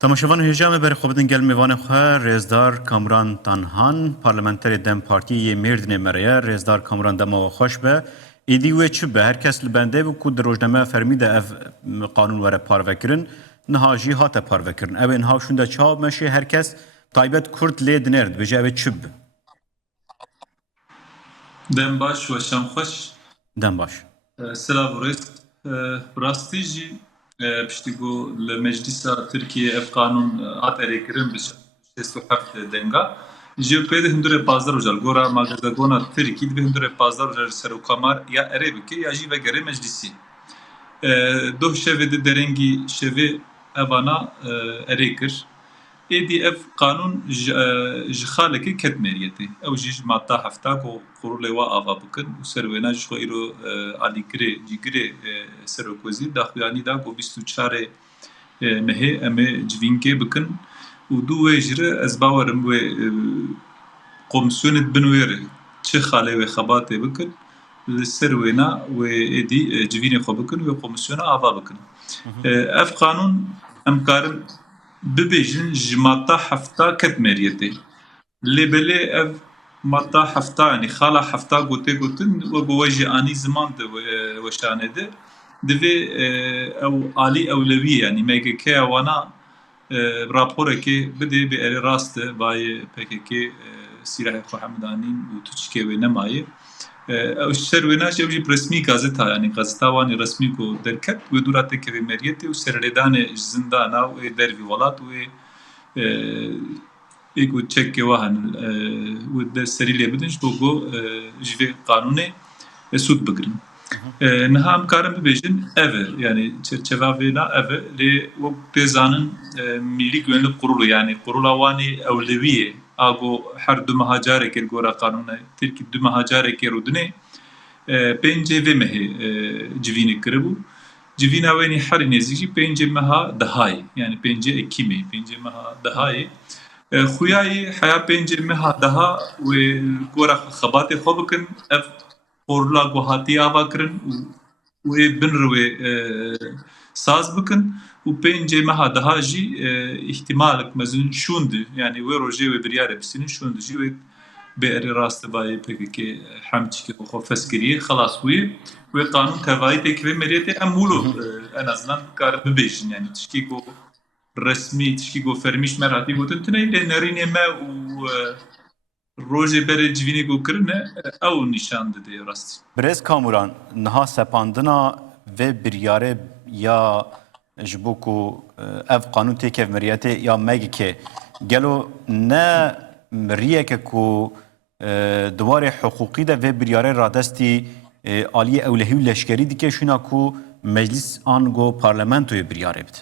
تماشاوان هجام بر خوبدن گل میوان خواه رزدار کامران تنهان پارلمانتر دم پارتی مردن مریا رزدار کامران دم و خوش به ایدی و چه به هر کس لبنده و کود روزنامه فرمیده اف قانون وره پاروکرن نهاجی هات پاروکرن او انها شونده چاب مشه هر کس تایبت کرد لید نرد بجا او چه به دم باش و شام خوش دم باش سلام وريس براستيجي بشتيجو لمجلس تركيا اف قانون اتري كرم بش حفت دنگا جيو بيد هندره بازار وجال گورا ماغزاگونا تركي دي هندره بازار وجال سرو كمار يا اريبكي يا جي وگره مجلسي دو شوه de derengî şevê evana erêkir êdî ev qanûn ji xalekê ket meriyetê ew jî ji madda hefta ku qurulê we ava bikin û serwêna ji xwe îro alîgirê cîgirê Serokozî daxuyanî da ku bîst û çarê mehê em ê civînkê bikin û dû wê jî re ez bawerim wê komisyonê bin wê re çi xalê wê xebatê bikin li ser wêna wê êdî civînê xwe bikin wê komisyona ava bikin. Ev qanûn em karin bibêjin ji madda hefta ket meriyetê. Lêbelê ev madda hefta yanî xala hefta gotê gotin wek we jî anî ziman de weşanê de divê ew alî ewlewî yanî MGK'ya wana raporekê bidê bê erê rast e bayê PKK Sîrahê xwe hemdanîn û tûçikê wê nemayê ew ser wêna ew jî resmî gazeta yanî gazeta wanî resmî ku derket wê dûra te kevê meriyetê û serlêdanê ji zindana wê dervî welat wê êgo çekê we henin wê de serî lê bidin ji bo ku ji vê qanûnê sûd bigirin. Niha em karin bibêjin ev e yanî çerçeva vêna ev e lê wek pêzanin Millî Güvenlik Kurulu yanî Kurula wanî ewlewî ye ago her du meha carekê li gora qanûna Tirkî du meha carekê rûdinê pêncê vê mehê civînê kiribû civîna wê nî herî nêzik jî pêncê meha dehayê yanî pêncê Ekîmê pêncê meha dehayê xuyayê heya pêncê meha deha wê gora xebatê xwe bikin ev qorla ku hatiye ava kirin û wê bin re wê saz bikin û pêncê meha deha jî îhtimalek mezin şûndu yanî wê rojê wê biryarê bistînin şûndu jî wê bê erê rast e bayê PKK hemçîkê xwe fes kiriye xelas bûye wê qanûn tevahî tê kevê meriyetê em wilo en aznan karin bibêjin yanî tişkî ku resmî tişkî ku fermî ji me re hatî gotin tune lê nêrînê me û rojê berê civînê ku kirine ew nîşan dide rastî. برز کامران نها سپاندنا و بریاره یا جبو کو اف قانون تیک اف مریته یا مگی که گلو نه مریه که کو دوار حقوقی ده و بریاره رادستی آلی اولهی و لشکری دیگه شونا کو مجلس آنگو پارلمنتوی بریاره بید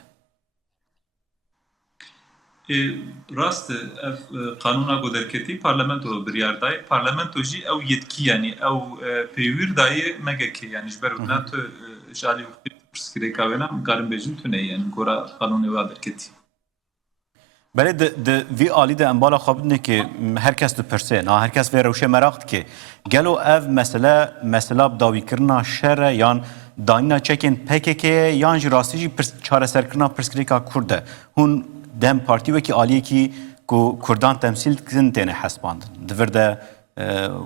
rast e ev qanûna ku derketî parlamento biryardayê parlamento jî ew yetkî yanî ew pêwîr dayê megekê yanî ji ber wina tu ji alî pirsgirêka wêna em karin bêjin tu neyê yanî gora qanûnê wa derketî. بله د وی آلی د انبالا خوابدنه که هر کس دو پرسه نه هر کس وی روشه مراقت که گلو اف مثلا داوی کرنا شر یان دانینا چکن پکه یان جی راستی جی چاره سر کرنا پرسکریکا کرده هون دم پارتی وکی آلیه کی کردان تمثیل کن تینه حسباندن دور ده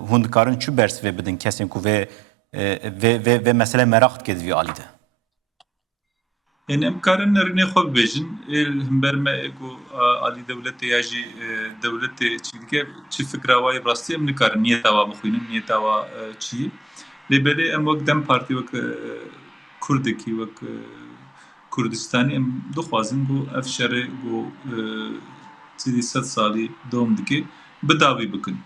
هون کارن چو برس وی بدن کسین که وی مثلا مراقت که دوی آلی ده Yani em karin nêrînê xwe bibêjin hember me êgo alî dewletê ya jî dewletê çi dike çi fikra wa yê rastî em nikarin niyeta wa bixwînin niyeta wa çi ye lêbelê em wek dem partî wek Kurdekî wek Kurdistanî em dixwazin ku ev şerê ku sêdî sed salî dewam dike bidawî bikin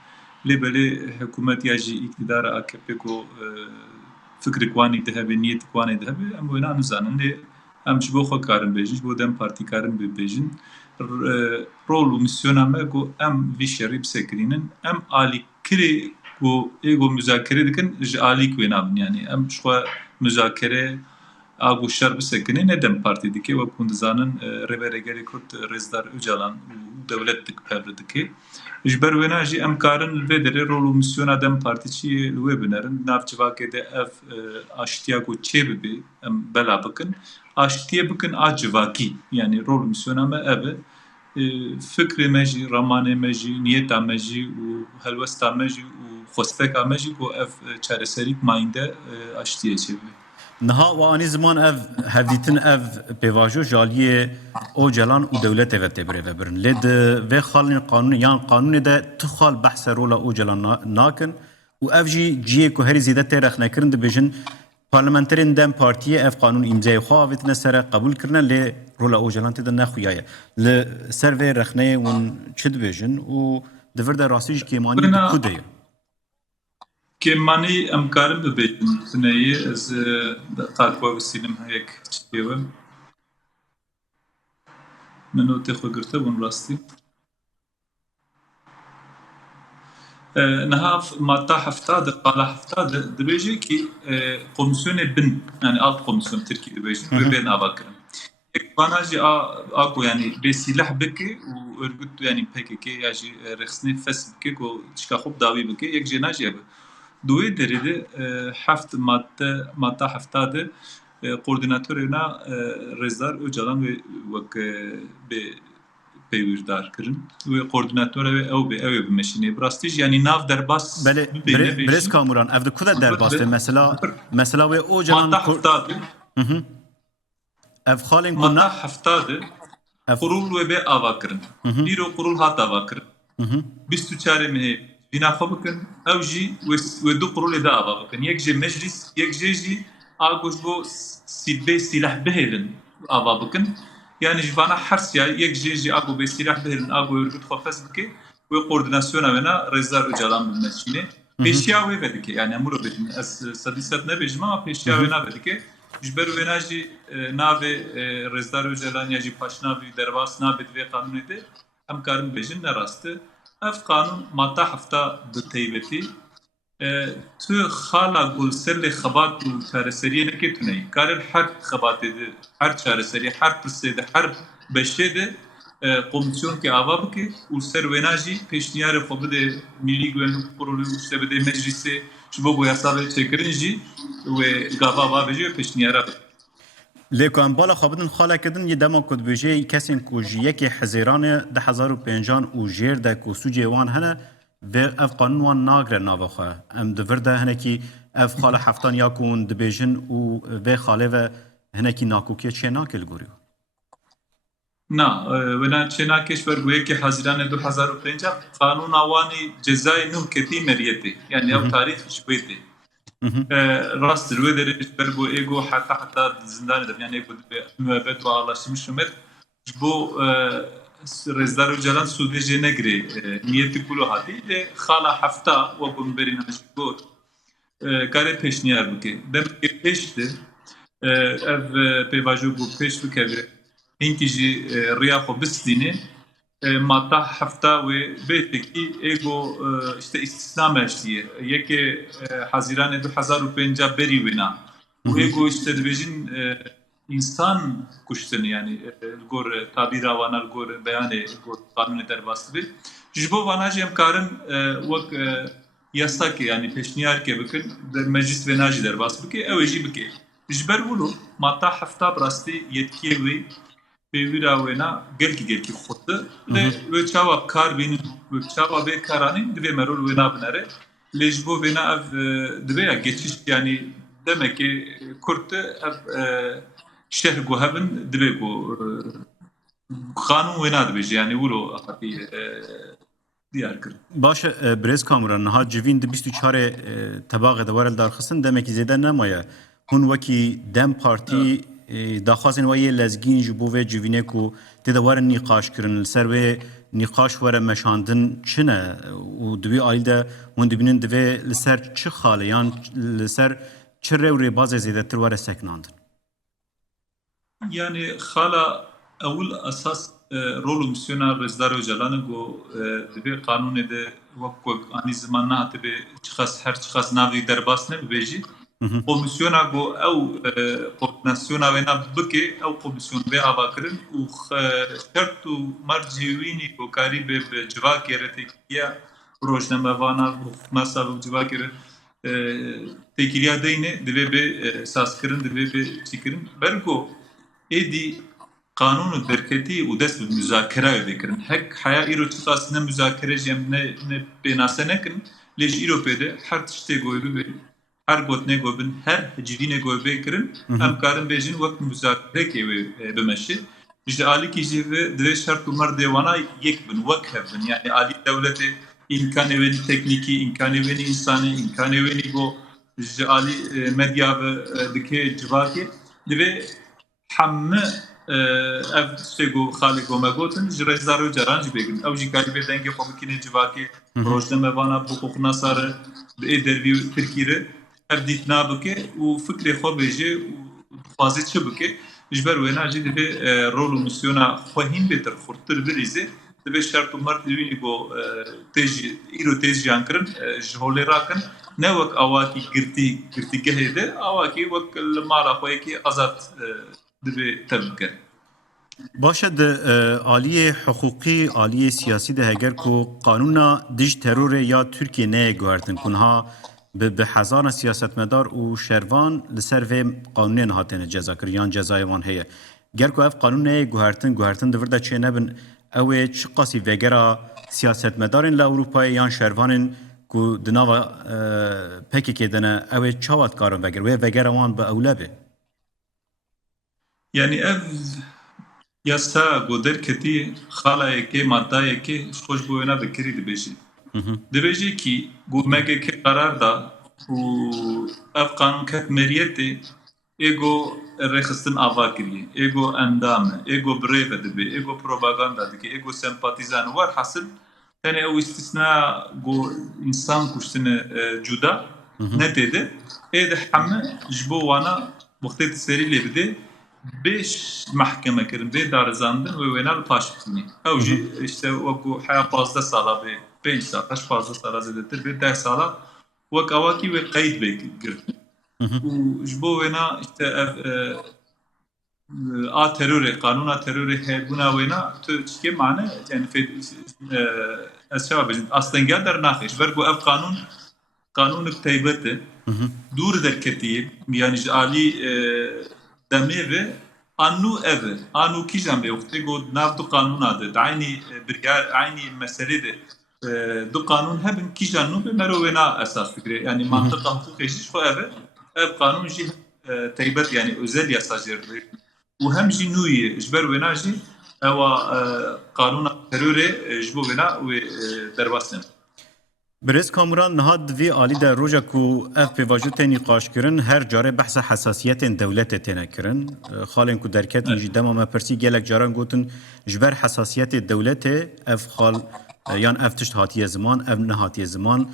lêbelê hikûmet ya jî îktidara AKP ku fikrek wanî dihebe niyetek wanê dihebe em wêna nizanin lê em ji bo xwe karin bêjin ji bo dem partî karin bibêjin rol û misyona me ku em vî şerî bisekirînin em alîkirê ku êgo müzakere dikin ji alîk wê nabin yanî em ji xwe müzakere a ku şer bisekirî ne dem partî dike wek hûn dizanin rêveregerê Kurd Rêzdar Öcalan û dewlet pevre dike ji ber wêna jî em karin li vê derê rol û misyona dem partî çi ye li wê binerin nav civakê de ev aştiya ku çê bibe em bela bikin aştiye bıkın acıvaki yani rol misyonama ev fikri meji, ramane meji, niyeta meji, u helvesta meji, u xwesteka meji ku ev çareserîk mayînde aştiye çevi. Niha و anî ziman ev hevdîtin ev pêvajo jaliyê Ocalan û dewletê ve tê birêvebirin. Lê di vê xalên qanûnê yan qanûnê de ti xal behsa rola Ocalan nakin û ev jî ciyê ku herî zêde tê rexnekirin dibêjin parlamenterên Dem Partiyê ev qanûn îmzayê xwe avêtine ser e qebûl kirine lê rola Ocalan tê de nexuyaye. Li ser vê rexneyê hûn çi dibêjin û di vir de rastî jî kêmanî di ku de ye? Kêmanî em karin bibêjin tuneyê ez qadwa wîsîlim heyek çêwe min notê xwe girte bûn rastî. Niha madde hefta qala hefta dibêje ki komisyonê bin yani alt komisyon Tirkiye dibêjin wê bên ava kirin. Bana jî a ku yani bê sîleh bike û örgüt yani PKK ya jî rexistinê fes bike ku çika xwe dawî bike yek jê najiye be. Duê derê de heft madde hefta de koordinatörê na Rêzdar Öcalan wê wek bê peyvîrdar kirin wê koordinatora wê ew ê bimeşîne. Bi rastî jî yani nav derbas Belê Birêz Kamuran ev di ku de derbas be mesela wê Ocalan madde hefta de ev xalên ku madde hefta de qurul wê bê ava kirin. Îro qurul hat ava kirin. 24 Mehê bîna xwe bikin ew jî wê du qurulê de ava bikin. Yek jê meclîs yek jê jî agoj bo bê sîleh bihêlin ava bikin. Yani ji vana hersiya yek jê jî ago bê sîleh bihêlin ago örgüt xwe fes bike wê koordinasyona we na Rêzdar Öcalan bimeşîne. Pêşiya wê vedike yani em wilo bêjin ez sedî sed nebêjim ama pêşiya wê navedike. Ji ber wê na jî navê Rêzdar Öcalan ya jî paşnavî derbas nabe di vê qanûnê de em karin bêjin ne rast e. Ev qanûn madde hefta bi taybetî tu xala gulserlê xebat û çareseriyê neketune. Karin her xebatê de, her çareseriyê, her pirsê de, her beşê de komisyonkê ava bike û ser wê na jî pêşniyarê xwe bide Millî Güvenlik Kurulû û işte bide meclisê ji bo bu yasa ve çêkirin jî wê gava ava bêje wê pêşniyara bike. Lê ku em bala xwe bidin xalekidin yê dema ku dibêje kesên ku ji yekê hezêranê 2005 û jêr de ku sûcê wan hene vê ev qanûn wan nagire nava xwe. Em di vir de hinekî ev xala heftan ya ku hûn dibêjin û vê xalê ve hinekî nakokiyê çê nake li gorî? Na, wena çêna keşver goyekê Haziranê 2005 qanûna wanî cezayê nû ketî meriyetê. Yani ew tarîx ji wê tê. Rast wê derê ji ber ku êgo heta zindanê de yani êgo dibe müebbet û ağlaşmış Ömer ji bo Rêzdar Öcalan sûdê jê negirê niyetî kulu hatî lê xala hefta weku min berî ji got karê pêşniyar bike. Demekê pêş de ev pêvajo bû pêş bikeve hinkî jî rêya xwe bistîne madde hefta wê bêtekî êgo işte istisna meştiye. Yekê Haziranê 2005 berî wê na. û êgo işte dibêjin insan kuştini yani li gor tabîra wana li gor beyanê gor qanûnê derbas dibe. Ji bo wana jî em karin wek yasakê yani pêşniyarkê bikin meclis wê na jî derbas bike ew ê jî bike. Ji ber wilo madde hefta bi rastî yetkiyê wê pêvîra wê na gelkî xurt e lê wê çawa kar bînin wê çawa bê karanîn divê merûl wê nabinere lê ji bo wê na ev dibe ya geçiş yani demekê Kurt ev şehr gu hebin dibe ku qanûn wê nadibêje yani wilo hatî diyar kirin. Baş e Birêz Kamuran niha civîn di 24 tebaxê de were darxistin demekî zêde nemaye. Hûn wekî Dem Partî daxwazên we yê lezgîn ji bo vê civînê ku tê de were nîqaş kirin li ser wê nîqaş were meşandin çi ne û di vî alî de hûn dibînin divê li ser çi xalê yan li ser çi rêw rêbazê zêdetir were seknandin? Yani xala ewil esas rol û misyona Rêzdar Öcalanê got divê qanûnê de wek anî ziman nehatibe her çiqas navê derbas nebibêjî komisyona got ew koordinasyona wê na bike ew komisyon vê ava kirin û şert û mercê wînî ku karî bê bi civakê re têkiliya rojnamevana masa bi civakê re têkiliya deyne divê bê saskirin divê bê çîkirin ber ku ادی قانون درکتی و دست به مذاکره بکرن هک حیا ایرو چقاس نه مذاکره جم نه بناسه نکن لیج ایرو پیده هر تشتی گوی بی هر گوت نه گوی بن هر جدی نه گوی بکرن هم کارن بیجین وقت مذاکره کی بمشی işte Ali kişi ve şart umar devana yek bin vakf bin yani Ali devleti imkan eveni tekniki imkan eveni insani imkan eveni bu işte Ali medya ve dike civaki ve حمى اف تشتغو خالق وماغوتن جرزارو جران جبيغن او جي كالي بدنگي خوبكيني جواكي روجنا مبانا بوقوق نصار بإدربي تركيري اف ديتنا بكي وفكري خوبيجي وفازي تشبكي جبر وينا جي دبي رول ومسيونا خوهين بيتر خورتر بريزي دبي شرط مرد دويني بو تيجي ايرو تيجي انكرن جهولي راكن نوك اواكي گرتي گهيده اواكي وك المالا خويكي ازات دبي تبكر باشه ده عالیه حقوقی عالیه سیاسی ده هگر کو قانونا دیج ترور یا ترکیه نه گوهرتن کنها به هزار سیاستمدار و شروان لسر و قانون هاتن جزا کریان جزای وان هیه گر کو اف قانون نه گوهرتن ده ورده چه نبن اوه چه قاسی وگرا سیاستمدارن لاوروپای یان شروانن کو دناوا پکی که دنه اوه چاوات کارن وگر وان به اولابه يعني اف يسا قدر كتي خالا يكي مادا يكي خوش بوينا بكري دبيجي دبيجي كي قو ماكي كي قرار دا و اف قانون كتمريتي ايغو رخصتن آوا كري ايغو اندام ايغو بريفة دبي ايغو بروباغاندا دكي ايغو سمباتيزان وار حاصل تاني او استثناء قو انسان كشتن جودا نتيده ايده حمى جبو وانا وقتی سری لبده بیش محکمه کردن به دارزاندن و وینال پاش کنی. اوجی işte وقو حیا 15 ساله به 5 سال 15 ساله زدتر به 10 ساله وق اواکی و قید بگیر. و جبو وینا işte a terör kanuna terör hebuna vina tu çike mane yani aşağı aslında der nahiş vergo ev kanun taybete دور درکتی یعنی عالی دمی و آنو اول آنو کی جنبه وقتی گود ناف دو قانون آده عینی برگار عینی مسئله ده دو قانون هبن کی جنو به مروینا اساس فکره یعنی منطق حقوقیش فو اول ev قانون جی تیبت یعنی özel yasa جرده و هم جی نوی جبر وینا جی او قانون teröre جبو وینا و درباستن برز کامران نهاد وی عالی در روژا کو اف پیواجوت نقاش کرن هر جاره بحث حساسیت دولت تنه کرن خالن کو درکت نجی دما ما پرسی گلک جاران گوتن جبر حساسیت دولت اف خال یان اف تشت هاتی زمان اف نهاتی زمان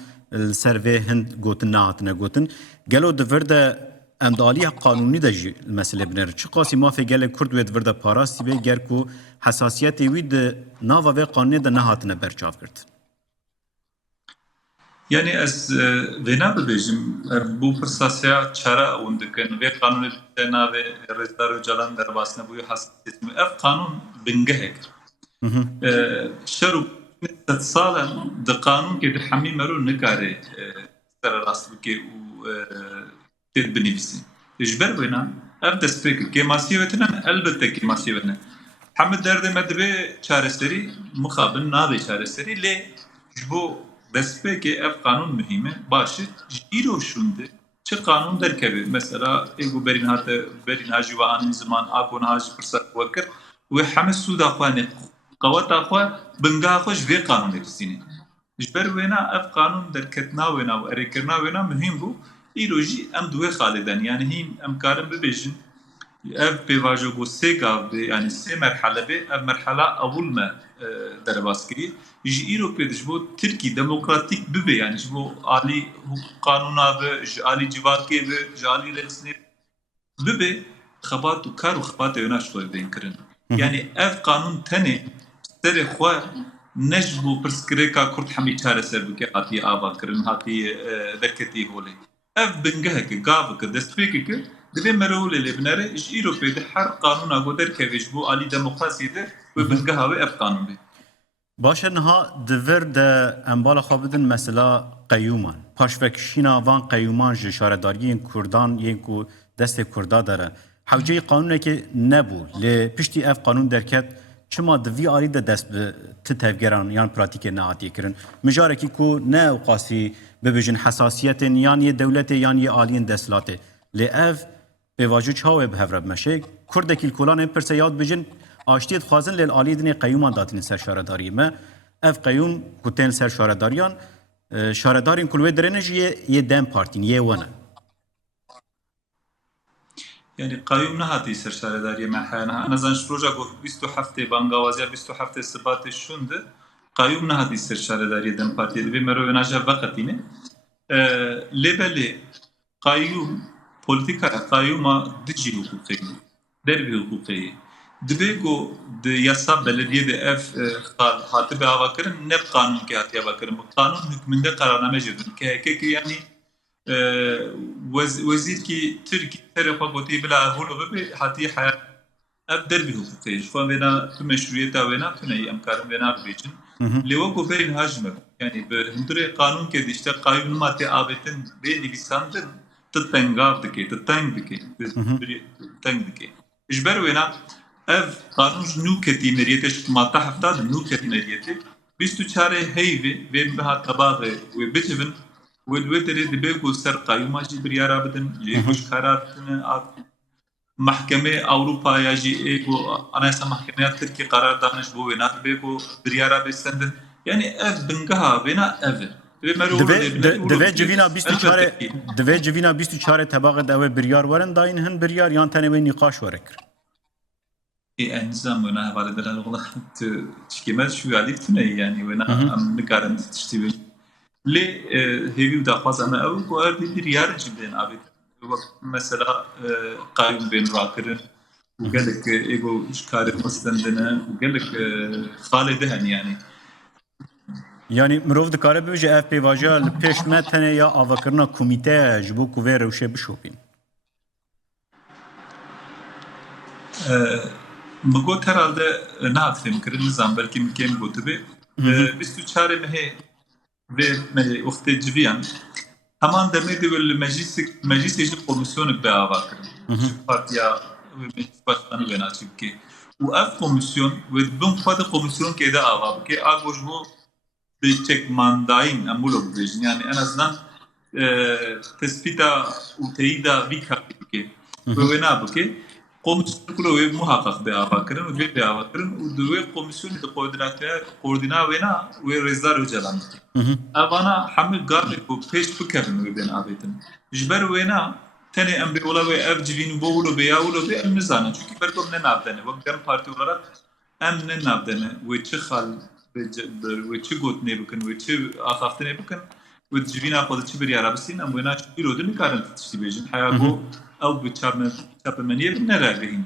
سر و هند گوتن نهاتنه گوتن گلو دورده امدالی قانونی ده جی المسئله بنر چه قاسی ما فی گلک کرد وید ورده پاراستی به گر کو حساسیت وید ناوا و قانونی ده نهاتنه برچاف کرد Yani ez vena bibêjim bu pirsasiya çare ewn dikin vê qanûnê te navê rêzdar û calan derbasine bûyê hesasiyetî ev qanûn bingehek şer û sed salan di qanûnkê di hemî merû nikare sererast bike û tê binivîsî ji ber wêna ev destpêkir kêmasiyê tune elbette kêmasiyê ne hemû derdê me dibe çareserî mixabin navê çareserî lê ji bo destpêkê ev qanûn mühim e başî ji îro şûnde çi qanûn derkeve mesela êgo berîn hate berîn hajî ve anîn ziman a gonha jî pirsa wekir wê hemû sûda xwe ne qeweta xwe bingeha xwe ji vê qanûnê bistîne ji ber wêna ev qanûn derketina wêna û erêkirina wêna mühim bû îro jî em di wê xalê den yani hîn em karin bibêjin ev pêvajogo sê gav bê yani sê merhele bê ev merhela ewil me derbas kirî ji îro pê ji bo Tirkî demokratîk bibe yani ji bo alî qanûna ve ji alî civakê ve ji alî rêxistinê bibe xebat û kar û xebatê wêna ji xwe bên kirin yani ev qanûn tenê serê xwe ne ji bo pirsgirêka Kurd hemî çareser bike hatiye ava kirin hatiye derketî holê ev bingeheke gavike destpêkeke divê merewlê lê binere ji îro pê de her qanûna got derkeve ji bo alî demokrasiyê de ve bingeha wê ev qanûn be باشه نها دور ده انبالا خوابدن مثلا قیومان پاشوکشینا وان قیومان جشارداری کردان ین کو دست کردا داره حوجه قانون که نبو لی پشتی اف قانون درکت چما دوی آلی ده دست به تتفگران یان پراتیک نهاتی کرن مجاره کی کو نه قاسی ببجن حساسیت یان یه دولت یان یه آلین دستلاته لی اف به واجو چاوه به هفرب مشه کرده کل کلان پرسه یاد بجن آشتیت خوازن لیل آلی دنی قیومان داتین سر شارداری ما اف قیوم کتین سر شارداریان شاردارین کلوه درنج یه دم پارتین یه ونه يعني قايم نهاتي سرشاردارية محانا أنا زانش بروجا قلت 27 بانغاوازيا 27 سبات الشند قايم نهاتي سرشاردارية دم بارتي دبي مرو ناجا وقتينه لبلي قايم بوليتيكا قايم دجي حقوقي دربي حقوقي دبيكو د ياسا بلدية د اف خاطب هواكرن نب قانون كي هاتي هواكرن قانون حكمنده قرارنامه جدن كي يعني وزير کی ترکی طرفا گوتی بلا هولو ببی حتی حیات اب دربی حقوقی شفا وینا تو مشروعیتا وینا تو نهی امکارم وینا ببیجن لیوا کو برین هاجمه یعنی به هندر قانون که دیشته قایون نماتی آبتن به نویساندن تتنگاف دکی تتنگ دکی اجبر وینا اف قانون نو کتی مریتش ماتا هفتاد نو کتی مریتی بیستو چاره هیوی ویم بها تباغه و بتفن والوتر دبيكو سر قايمة جي بريارا بدن ليكوش قرارتنا محكمة أوروبا يجي إيكو أنا اسم محكمة تركي قرار دانش بو وينات بيكو بريارا بيستندن يعني أف بنقها بينا أف دوی جوینا 24 تباغ داوی بریار ورن داین هن بریار یان تنوی نقاش ورکر إيه نظام ونا هذا دلالة والله تشكيمات شو عادي تني يعني ونا أم نقارن تشتبه لي هيفي وداخواز أما أو قوار دي ريار جبين عبيد مثلا قايم بين راكرن وقالك إيجو إشكار مستندنا وقالك خالد هن يعني مروف دکاره ببیجه اف پی واجه پیش متنه یا آوکرنا کمیته جبو کوه روشه بشوپین مگو ترالده ناتفهم کرد نظام بلکه مکیم گوته به 24 مهه ve وقتی جویان همان دمی دیول مجلس ایش کمیسیون به آوا کرد پارتیا و مجلس başkanı بنا çünkü و اف کمیسیون و بون خود کمیسیون که ده آوا که آگوش بو بیچک مانداین امولو بیشن yani en azından tespita و تاییدا بیکاری که و بنا بکه komisyon kulu muhakkak bir avakarın ve bir avakarın ve komisyonu da koordina vena ve rezar hocalandı. Avana hamil garlı bu peş bıkarın ve ben abetim. Jber vena tane emri ola ve evcivin boğulu ve yağulu ve emnizana çünkü berkom ne nabdene. Bakın parti olarak ne nabdene ve çıkhal ve çıgot ne bakın ve çı afaftı ne bakın ve civin afadı çı bir yarabısın ama vena çünkü rodun karın tutuştu bejin. Hayago او بچاپمنیه نرگهیم.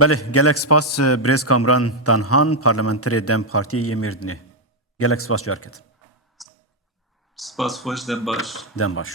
بله گلک سپاس بریز کامران تنهان پارلمانتر دم پارتی یمیردنه گلک سپاس جارکت سپاس خوش دم باش